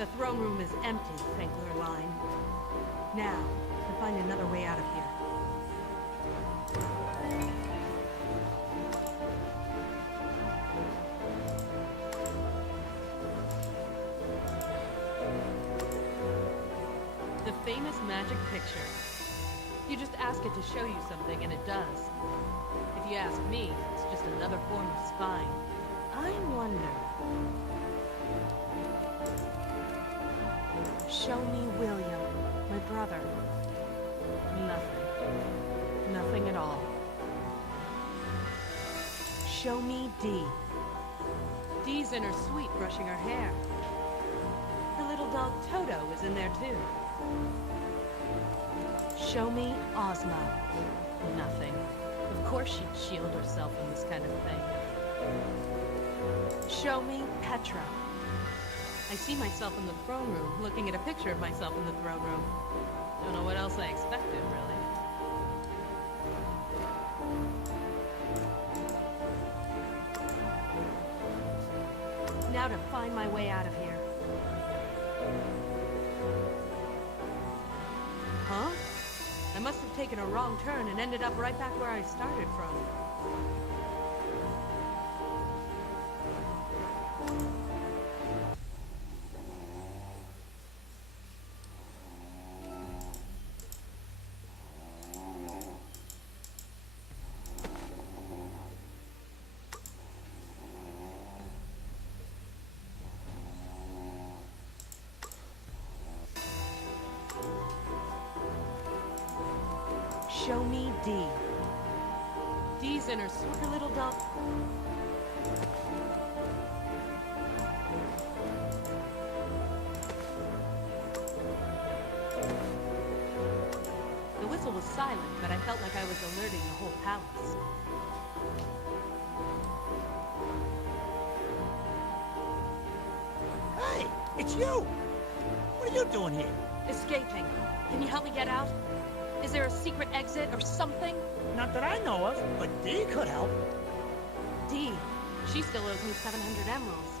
The throne room is empty, thank Lurline. Now, to find another way out of here. The famous magic picture. You just ask it to show you something, and it does. If you ask me, it's just another form of spying. I wonder... Show me William, my brother. Nothing. Nothing at all. Show me Dee. Dee's in her suite brushing her hair. The little dog Toto is in there too. Show me Ozma. Nothing. Of course she'd shield herself from this kind of thing. Show me Petra. I see myself in the throne room, looking at a picture of myself in the throne room. Don't know what else I expected, really. Now to find my way out of here. Huh? I must have taken a wrong turn and ended up right back where I started from. Show me Dee. Dee's in her super little dog. The whistle was silent, but I felt like I was alerting the whole palace. Hey, it's you! What are you doing here? Escaping. Can you help me get out? Is there a secret exit or something? Not that I know of, but Dee could help. Dee, she still owes me 700 emeralds.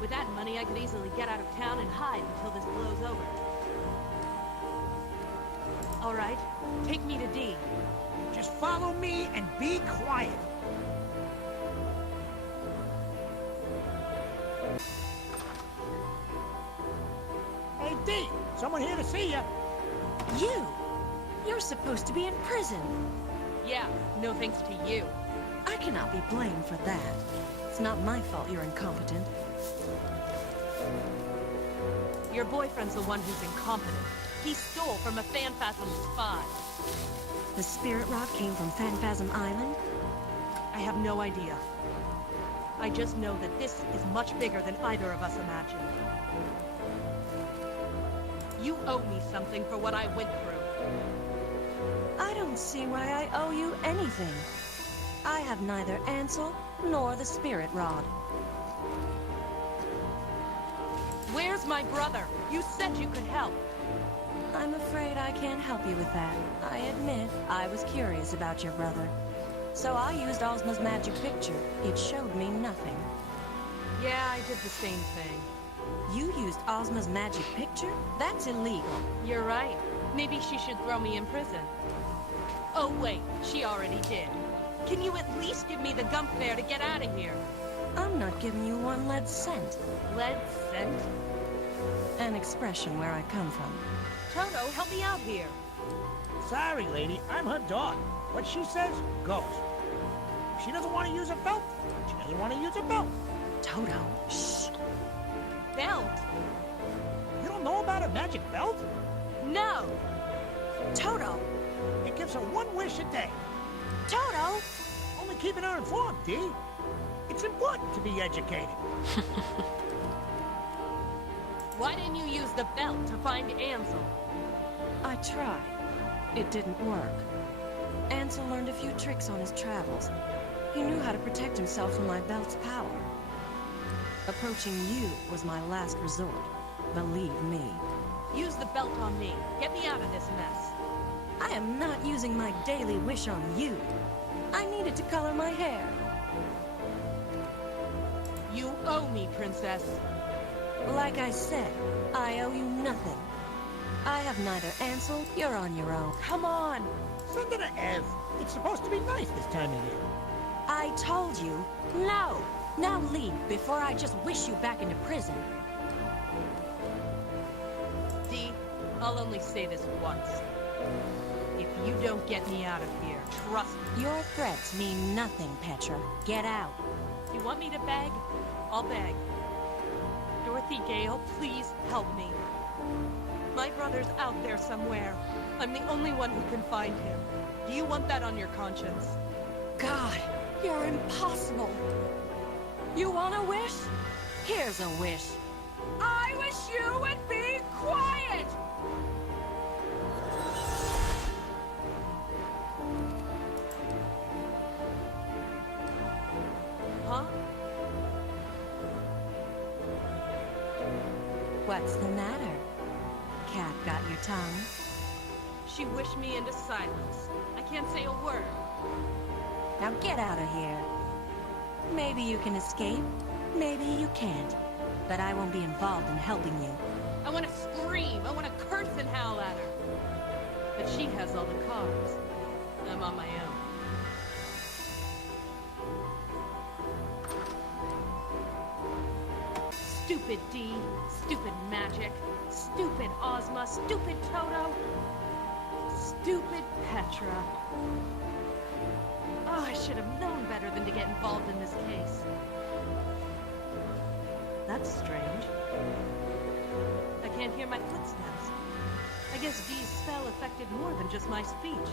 With that money, I could easily get out of town and hide until this blows over. All right, take me to Dee. Just follow me and be quiet. Hey, Dee, someone here to see you. You! You're supposed to be in prison. Yeah, no thanks to you. I cannot be blamed for that. It's not my fault you're incompetent. Your boyfriend's the one who's incompetent. He stole from a Phanphasm spy. The spirit rod came from Phanphasm Island? I have no idea. I just know that this is much bigger than either of us imagined. You owe me something for what I went through. I don't see why I owe you anything. I have neither Ansel nor the spirit rod. Where's my brother? You said you could help. I'm afraid I can't help you with that. I admit, I was curious about your brother. So I used Ozma's magic picture. It showed me nothing. Yeah, I did the same thing. You used Ozma's magic picture? That's illegal. You're right. Maybe she should throw me in prison. Oh wait, she already did. Can you at least give me the gump fare to get out of here? I'm not giving you one lead cent. Lead cent? An expression where I come from. Toto, help me out here. Sorry, lady, I'm her dog. What she says, goes. If she doesn't want to use a belt, she doesn't want to use a belt. Toto, shh. Belt? You don't know about a magic belt? No! Toto! It gives her one wish a day. Toto! Only keeping her informed, Dee. It's important to be educated. Why didn't you use the belt to find Ansel? I tried. It didn't work. Ansel learned a few tricks on his travels. He knew how to protect himself from my belt's power. Approaching you was my last resort. Believe me. Use the belt on me. Get me out of this mess. I am not using my daily wish on you. I needed to color my hair. You owe me, Princess. Like I said, I owe you nothing. I have neither Ansel, you're on your own. Come on! Send it to Ev. It's supposed to be nice this time of year. I told you, no! Now leave before I just wish you back into prison. Dee, I'll only say this once. If you don't get me out of here, trust me. Your threats mean nothing, Petra. Get out. You want me to beg? I'll beg. Dorothy Gale, please help me. My brother's out there somewhere. I'm the only one who can find him. Do you want that on your conscience? God, you're impossible. You want a wish? Here's a wish. I wish you would be quiet! Huh? What's the matter? Cat got your tongue? She wished me into silence. I can't say a word. Now get out of here. Maybe you can escape, maybe you can't. But I won't be involved in helping you. I want to scream. I want to curse and howl at her. But she has all the cards. I'm on my own. Stupid Dee. Stupid Magic. Stupid Ozma. Stupid Toto. Stupid Petra. Oh, I should have known better than to get involved in this case. That's strange. I can't hear my footsteps. I guess Dee's spell affected more than just my speech.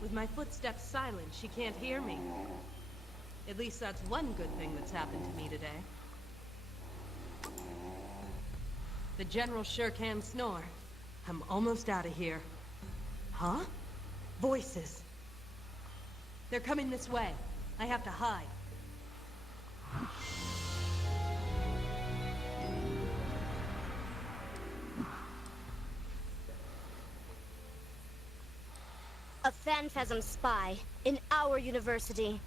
With my footsteps silent, she can't hear me. At least that's one good thing that's happened to me today. The General sure can snore. I'm almost out of here. Huh? Voices. They're coming this way. I have to hide. A Phanphasm spy in our university.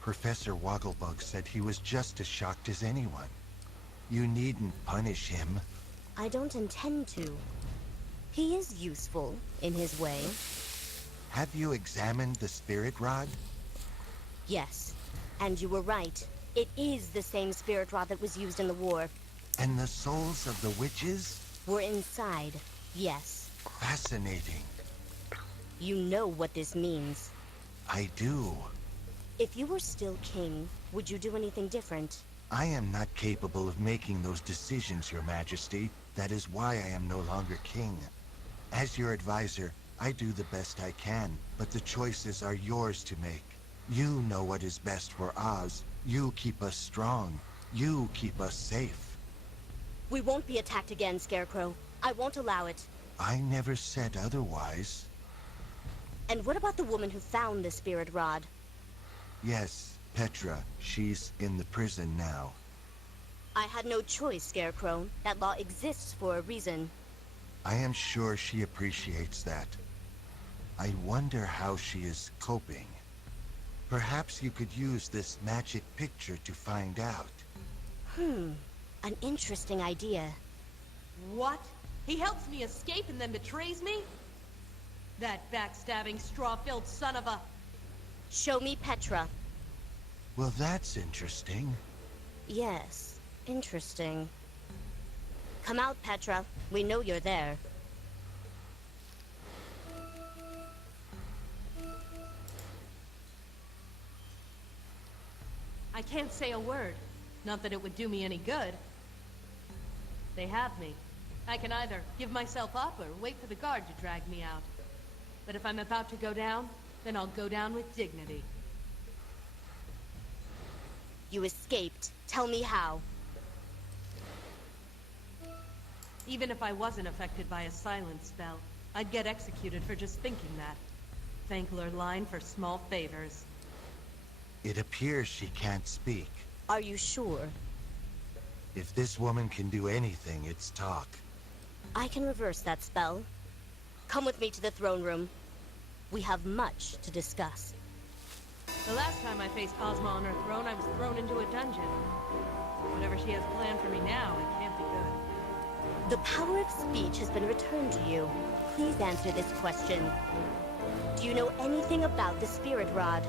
Professor Wogglebug said he was just as shocked as anyone. You needn't punish him. I don't intend to. He is useful in his way. Have you examined the spirit rod? Yes, and you were right. It is the same spirit rod that was used in the war. And the souls of the witches? Were inside, yes. Fascinating. You know what this means. I do. If you were still king, would you do anything different? I am not capable of making those decisions, Your Majesty. That is why I am no longer king. As your advisor, I do the best I can, but the choices are yours to make. You know what is best for Oz. You keep us strong. You keep us safe. We won't be attacked again, Scarecrow. I won't allow it. I never said otherwise. And what about the woman who found the spirit rod? Yes, Petra. She's in the prison now. I had no choice, Scarecrow. That law exists for a reason. I am sure she appreciates that. I wonder how she is coping. Perhaps you could use this magic picture to find out. An interesting idea. What? He helps me escape and then betrays me? That backstabbing, straw-filled son of a... Show me Petra. Well, that's interesting. Yes, interesting. Come out, Petra. We know you're there. I can't say a word. Not that it would do me any good. They have me. I can either give myself up or wait for the guard to drag me out. But if I'm about to go down, then I'll go down with dignity. You escaped. Tell me how. Even if I wasn't affected by a silence spell, I'd get executed for just thinking that. Thankless line for small favors. It appears she can't speak. Are you sure? If this woman can do anything, it's talk. I can reverse that spell. Come with me to the throne room. We have much to discuss. The last time I faced Ozma on her throne, I was thrown into a dungeon. Whatever she has planned for me now, it can't be good. The power of speech has been returned to you. Please answer this question. Do you know anything about the Spirit Rod?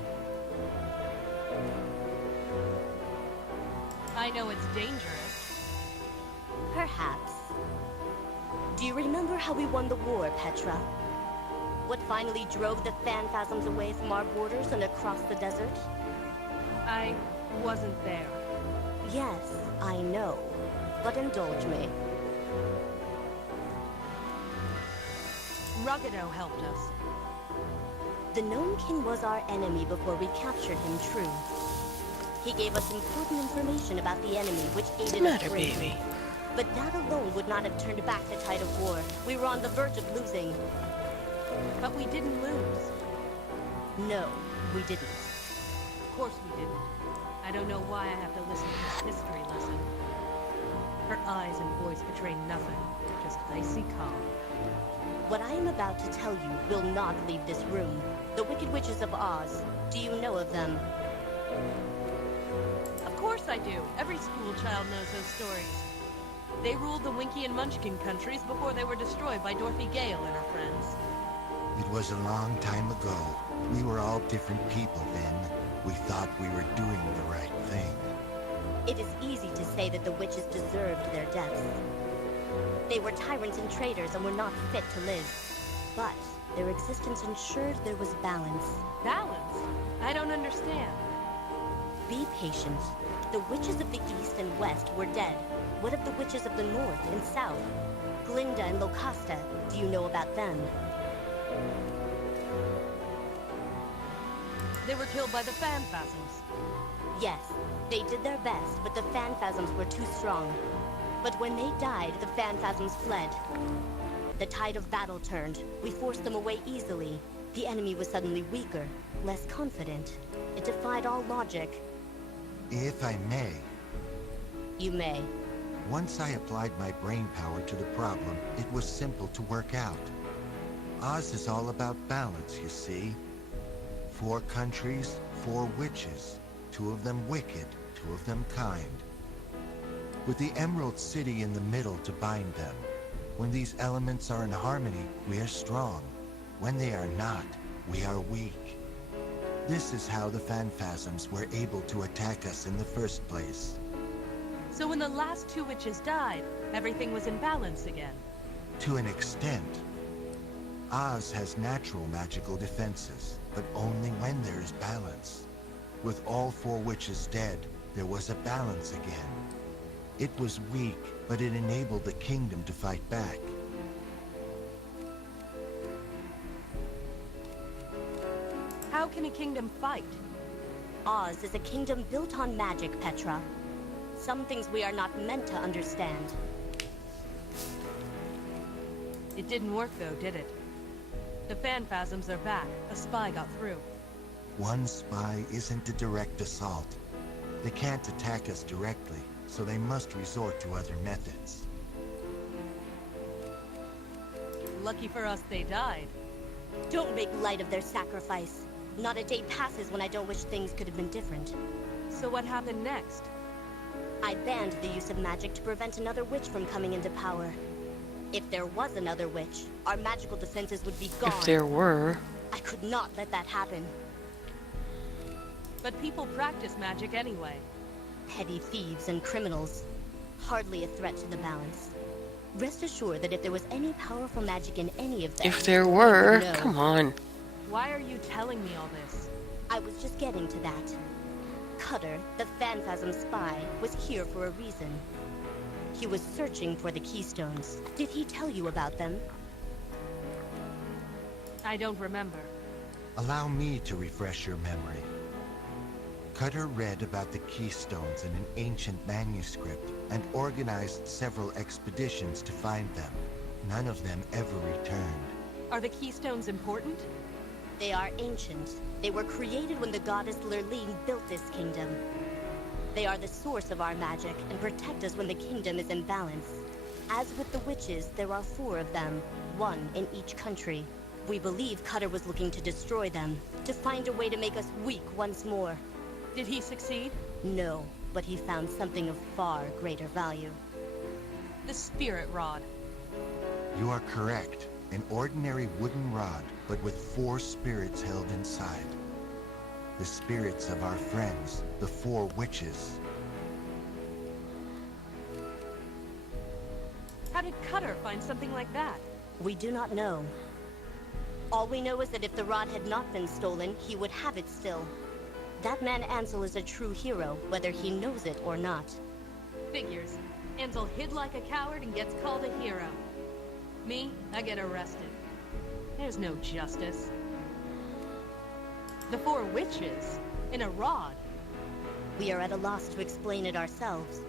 I know it's dangerous. Perhaps. Do you remember how we won the war, Petra? What finally drove the Phanphasms away from our borders and across the desert? I wasn't there. Yes, I know. But indulge me. Ruggedo helped us. The Gnome King was our enemy before we captured him, true. He gave us important information about the enemy, which aided us greatly. But that alone would not have turned back the tide of war. We were on the verge of losing. But we didn't lose. No, we didn't. Of course we didn't. I don't know why I have to listen to this history lesson. Her eyes and voice betray nothing, just icy calm. What I am about to tell you will not leave this room. The Wicked Witches of Oz. Do you know of them? Of course I do. Every school child knows those stories. They ruled the Winky and Munchkin countries before they were destroyed by Dorothy Gale and her friends. It was a long time ago. We were all different people then. We thought we were doing the right thing. It is easy to say that the witches deserved their deaths. They were tyrants and traitors and were not fit to live. But their existence ensured there was balance. Balance? I don't understand. Be patient. The witches of the East and West were dead. What of the witches of the North and South? Glinda and Locusta, do you know about them? They were killed by the Phanphasms. Yes, they did their best, but the Phanphasms were too strong. But when they died, the Phanphasms fled. The tide of battle turned. We forced them away easily. The enemy was suddenly weaker, less confident. It defied all logic. If I may, You may. once I applied my brain power to the problem, it was simple to work out. Oz is all about balance, you see. 4 countries, 4 witches. 2 of them wicked, 2 of them kind. With the Emerald City in the middle to bind them. When these elements are in harmony, we are strong. When they are not, we are weak. This is how the Phanphasms were able to attack us in the first place. So when the last 2 witches died, everything was in balance again. To an extent. Oz has natural magical defenses, but only when there is balance. With all 4 witches dead, there was a balance again. It was weak, but it enabled the kingdom to fight back. How can a kingdom fight? Oz is a kingdom built on magic, Petra. Some things we are not meant to understand. It didn't work though, did it? The Phanphasms are back. A spy got through. One spy isn't a direct assault. They can't attack us directly, so they must resort to other methods. Lucky for us they died. Don't make light of their sacrifice. Not a day passes when I don't wish things could have been different. So what happened next? I banned the use of magic to prevent another witch from coming into power. If there was another witch, our magical defenses would be gone. If there were. I could not let that happen. But people practice magic anyway. Petty thieves and criminals. Hardly a threat to the balance. Rest assured that if there was any powerful magic in any of them... If there were. No. Come on. Why are you telling me all this? I was just getting to that. Cutter, the Phanphasm spy, was here for a reason. He was searching for the Keystones. Did he tell you about them? I don't remember. Allow me to refresh your memory. Cutter read about the Keystones in an ancient manuscript and organized several expeditions to find them. None of them ever returned. Are the Keystones important? They are ancient. They were created when the goddess Lurline built this kingdom. They are the source of our magic and protect us when the kingdom is in balance. As with the witches, there are 4 of them, 1 in each country. We believe Cutter was looking to destroy them, to find a way to make us weak once more. Did he succeed? No, but he found something of far greater value. The spirit rod. You are correct. An ordinary wooden rod, but with 4 spirits held inside. The spirits of our friends, the 4 witches. How did Cutter find something like that? We do not know. All we know is that if the rod had not been stolen, he would have it still. That man Ansel is a true hero, whether he knows it or not. Figures. Ansel hid like a coward and gets called a hero. Me, I get arrested. There's no justice. The 4 witches, in a rod. We are at a loss to explain it ourselves.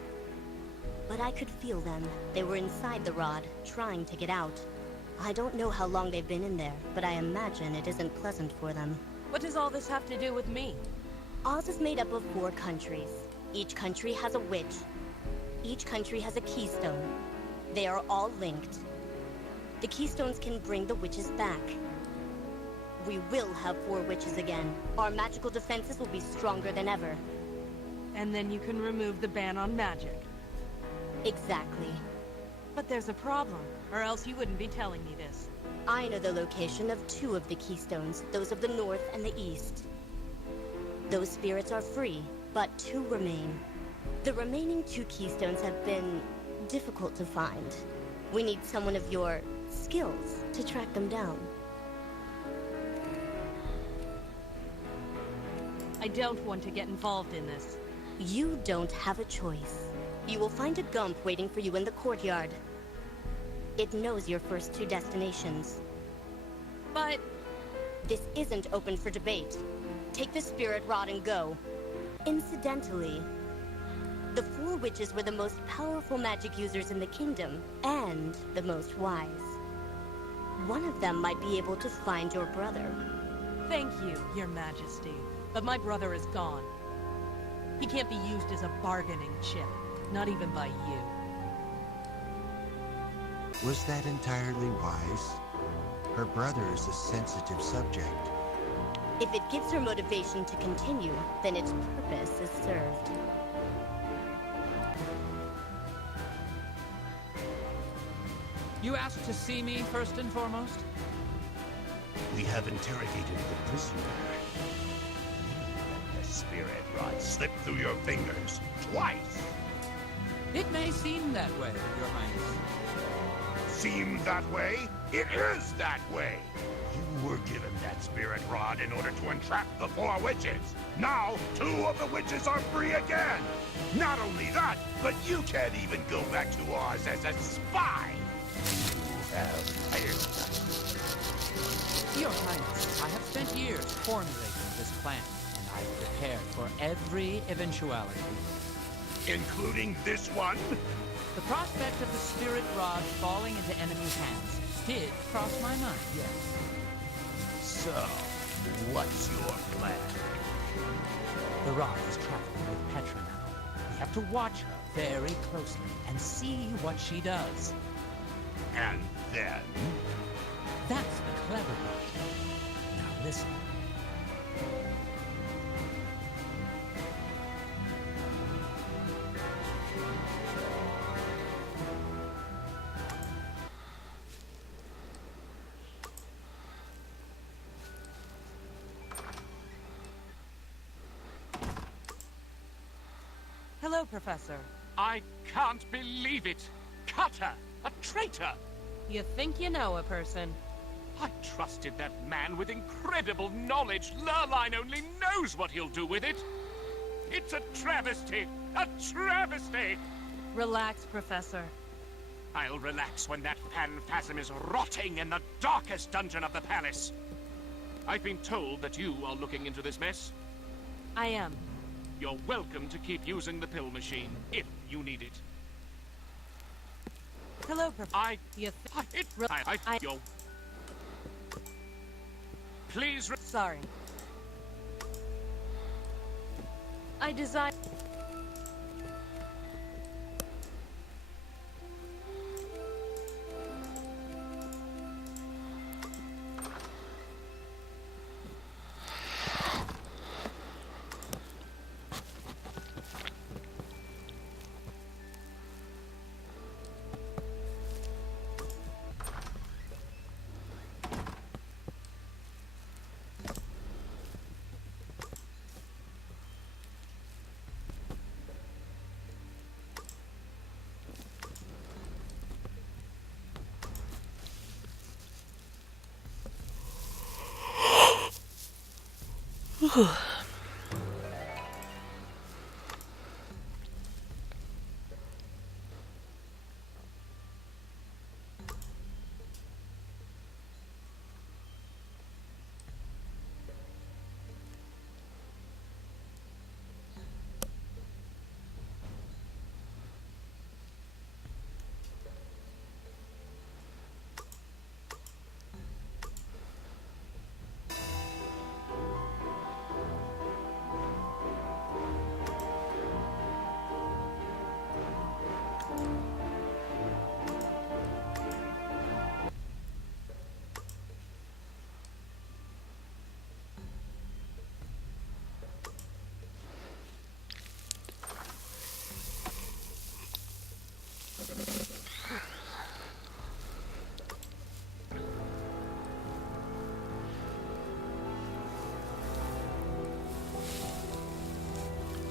But I could feel them. They were inside the rod, trying to get out. I don't know how long they've been in there, but I imagine it isn't pleasant for them. What does all this have to do with me? Oz is made up of 4 countries. Each country has a witch. Each country has a keystone. They are all linked. The keystones can bring the witches back. We will have 4 witches again. Our magical defenses will be stronger than ever. And then you can remove the ban on magic. Exactly. But there's a problem, or else you wouldn't be telling me this. I know the location of 2 of the keystones, those of the north and the east. Those spirits are free, but 2 remain. The remaining 2 keystones have been difficult to find. We need someone of your skills to track them down. I don't want to get involved in this. You don't have a choice. You will find a Gump waiting for you in the courtyard. It knows your first 2 destinations. But This isn't open for debate. Take the spirit rod and go. Incidentally, the 4 witches were the most powerful magic users in the kingdom, and the most wise. One of them might be able to find your brother. thank you, Your Majesty. But my brother is gone. He can't be used as a bargaining chip. Not even by you. Was that entirely wise? Her brother is a sensitive subject. If it gives her motivation to continue, then its purpose is served. You asked to see me first and foremost? We have interrogated the prisoner. The spirit rod slipped through your fingers twice. It may seem that way, Your Highness. Seemed that way? It is that way! You were given that spirit rod in order to entrap the 4 witches. Now, 2 of the witches are free again! Not only that, but you can't even go back to Oz as a spy! You have failed us. Your Highness, I have spent years formulating this plan, and I've prepared for every eventuality. Including this one? The prospect of the spirit rod falling into enemy hands did cross my mind, yes. So, what's your plan? The rod is traveling with Petra now. We have to watch her very closely and see what she does. And then? That's the clever part. Now listen. Hello, Professor. I can't believe it! Cutter! A traitor! You think you know a person. I trusted that man with incredible knowledge. Lurline only knows what he'll do with it. It's a travesty! A travesty! Relax, Professor. I'll relax when that phantasm is rotting in the darkest dungeon of the palace. I've been told that you are looking into this mess. I am. You're welcome to keep using the pill machine, if you need it. Hello, Professor. You're... Please... Sorry. I desire...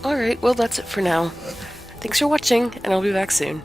Alright, well that's it for now. Thanks for watching, and I'll be back soon.